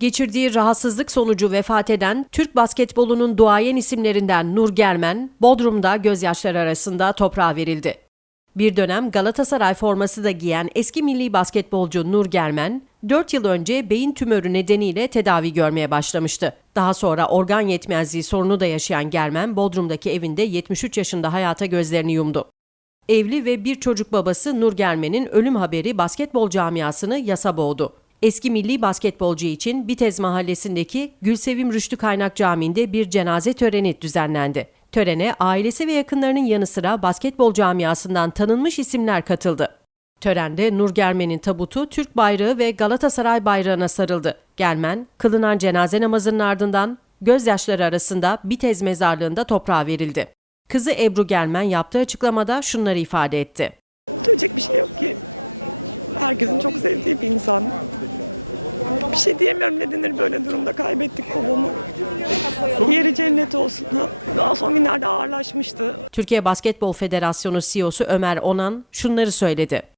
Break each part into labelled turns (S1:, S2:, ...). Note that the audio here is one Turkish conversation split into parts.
S1: Geçirdiği rahatsızlık sonucu vefat eden Türk basketbolunun duayen isimlerinden Nur Germen, Bodrum'da gözyaşları arasında toprağa verildi. Bir dönem Galatasaray forması da giyen eski milli basketbolcu Nur Germen, 4 yıl önce beyin tümörü nedeniyle tedavi görmeye başlamıştı. Daha sonra organ yetmezliği sorunu da yaşayan Germen, Bodrum'daki evinde 73 yaşında hayata gözlerini yumdu. Evli ve bir çocuk babası Nur Germen'in ölüm haberi basketbol camiasını yasa boğdu. Eski milli basketbolcu için Bitez mahallesindeki Gülsevim Rüştü Kaynak Camii'nde bir cenaze töreni düzenlendi. Törene ailesi ve yakınlarının yanı sıra basketbol camiasından tanınmış isimler katıldı. Törende Nur Germen'in tabutu Türk bayrağı ve Galatasaray bayrağına sarıldı. Germen, kılınan cenaze namazının ardından gözyaşları arasında Bitez mezarlığında toprağa verildi. Kızı Ebru Germen yaptığı açıklamada şunları ifade etti. Türkiye Basketbol Federasyonu CEO'su Ömer Onan şunları söyledi.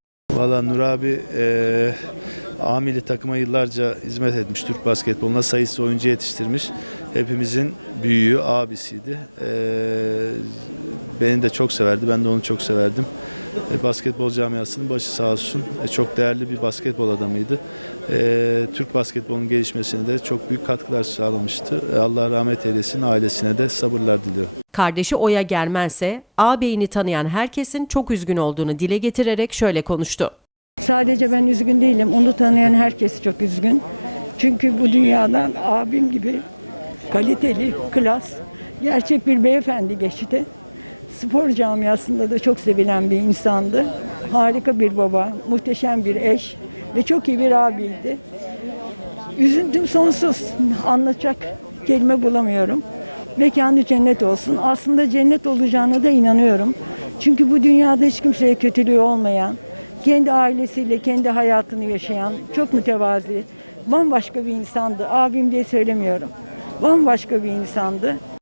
S1: Kardeşi Oya Germen ise ağabeyini tanıyan herkesin çok üzgün olduğunu dile getirerek şöyle konuştu.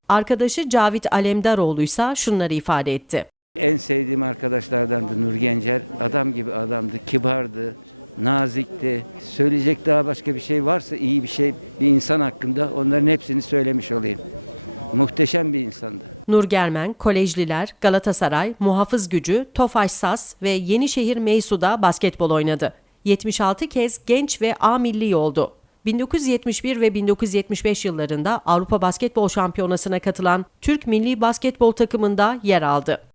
S1: Arkadaşı Cavit Alemdaroğlu ise şunları ifade etti. Nur Germen, Kolejliler, Galatasaray, Muhafız Gücü, Tofaş Sas ve Yenişehir Meysu'da basketbol oynadı. 76 kez genç ve A milli oldu. 1971 ve 1975 yıllarında Avrupa Basketbol Şampiyonası'na katılan Türk milli basketbol takımında yer aldı.